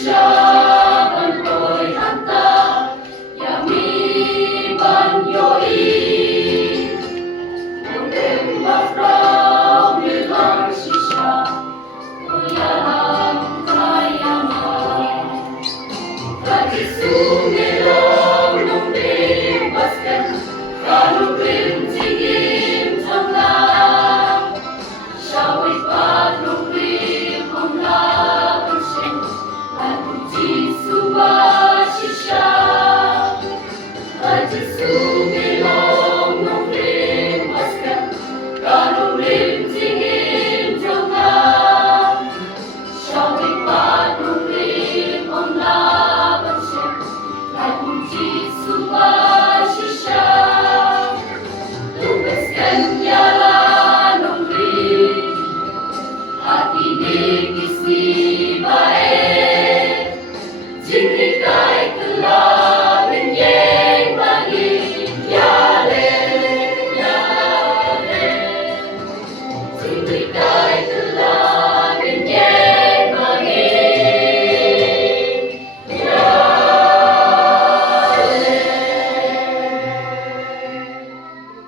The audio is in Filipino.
siyaban ko'y handa, yamiban yo'y Mulim bafraw nilang sisya, kuyalang kayaman. Kadisumilong nung limbaskan, kalupin tingin tanglang. Shawit pat nung limong labansin, at kunti subasisya. Kadisumilong nung limbaskan, kalupin tingin tanglang. Shawit pat nung limong labansin, at kunti subasisya. Tugaskan niya nung rin, at inikisibae, jingikay kalamin niya'y mangyayari, yari. Jingikay